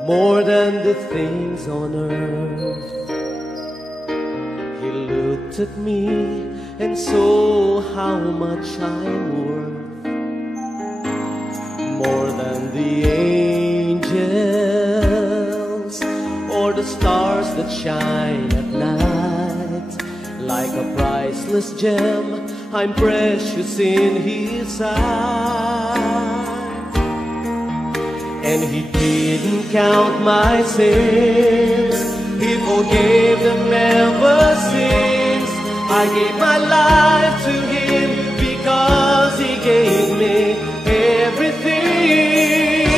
more than the things on earth, He looked at me and saw how much I'm worth. More than the angels or the stars that shine at night. Like a priceless gem, I'm precious in His sight. And He didn't count my sins, He forgave them ever since. I gave my life to Him because He gave me everything.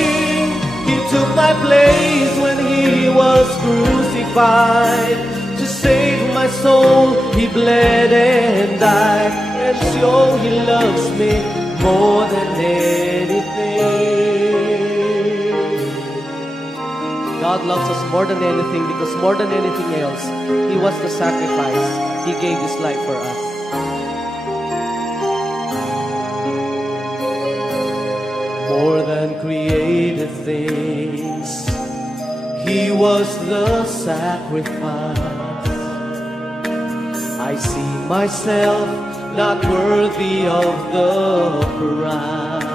He took my place when He was crucified. To save my soul, He bled and died. And so He loves me more than anything. God loves us more than anything, because more than anything else, He was the sacrifice. He gave His life for us. More than created things, He was the sacrifice. I see myself not worthy of the prize.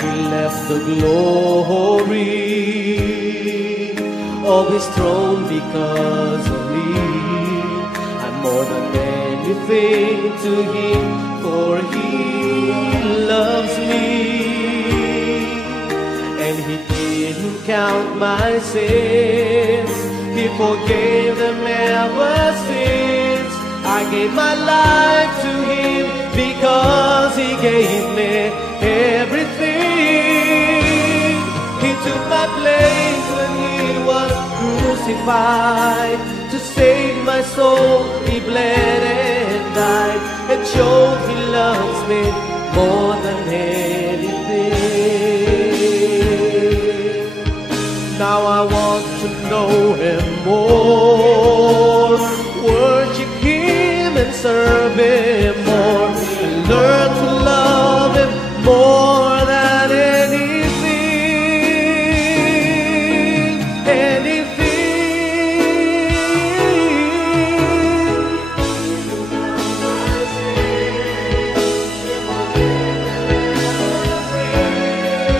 He left the glory of His throne because of me. I'm more than anything to Him, for He loves me. And He didn't count my sins, He forgave them ever since. I gave my life to Him because He gave me everything. He took my place when he was crucified. To save my soul, he bled and died, and showed he loves me more than anything. Now I want to know him more, worship him and serve him more, and learn to love him more than anything,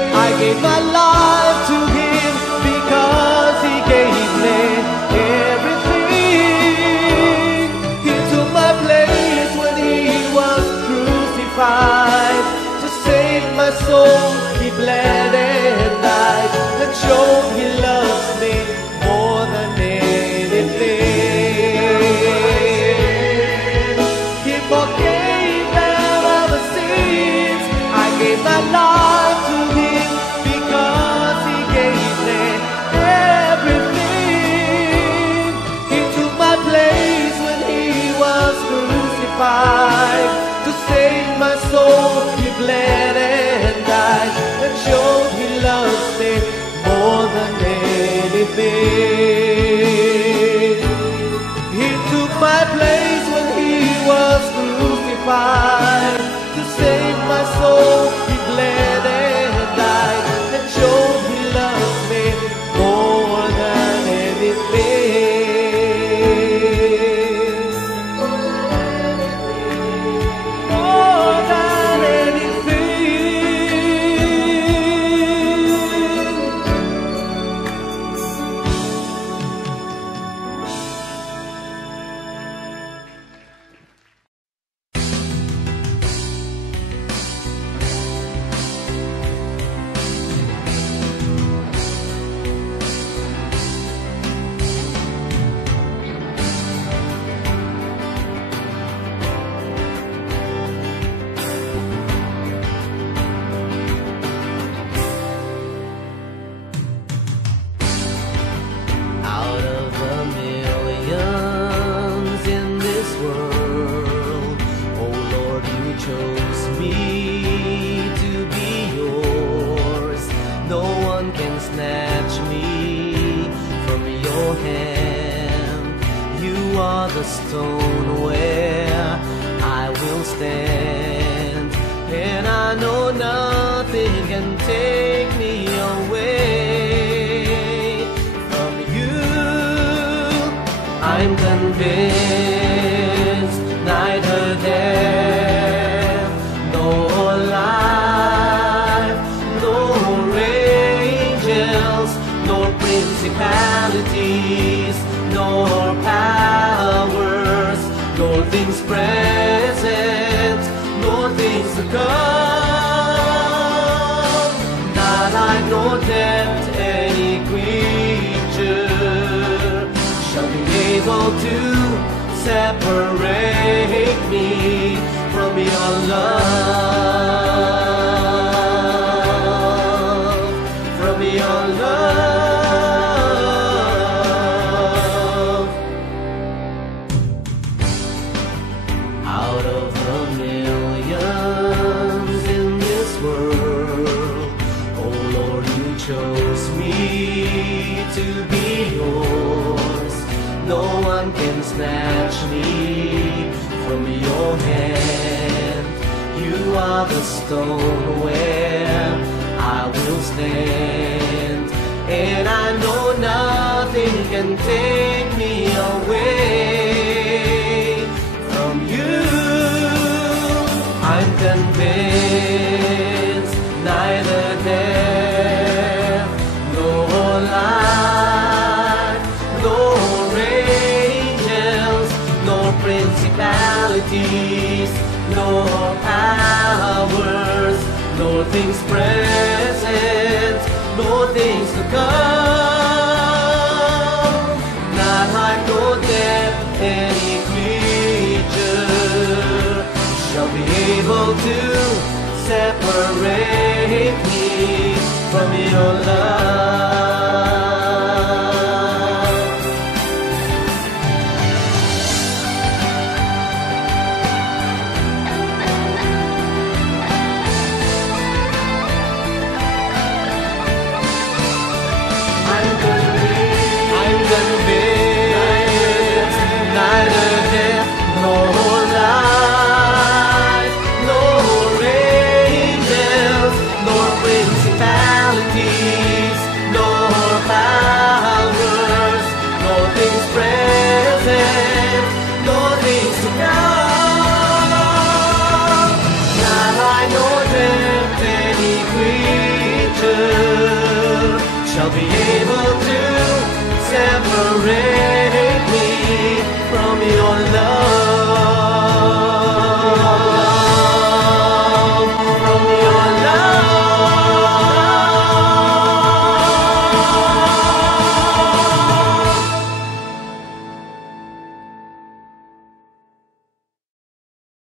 I gave my life to him because he gave me everything. He took my place when he was crucified. To save my soul, he bled and died, and showed he loves me more than anything. He forgave them all the sins. I gave my life to him because he gave me everything. He took my place when he was crucified. To save my soul, he bled and died, and showed he loves me more than anything. He took my place when he was crucified. To save my soul, he bled and died, and showed he loves me more than anything. More than anything. Out of the millions in this world, oh Lord, you chose me to be yours. No one can snatch me from your hand. You are the stone where I will stand, and I know nothing can take me away. I'm convinced neither death nor life, nor angels, nor principalities, nor powers, nor things present, nor things to come, not height nor depth, any creature shall be able to separate me from your love, from your love. Out of the millions in this world, oh Lord, you chose me to be yours. No one can snatch me from your hand. You are the stone where I will stand, and I know nothing can take me away from you. I'm convinced neither death nor life, nor angels, nor principalities, nor powers, nor things present, nor things to come, not height nor depth, any creature shall be able to separate me from your love. creature shall be able to separate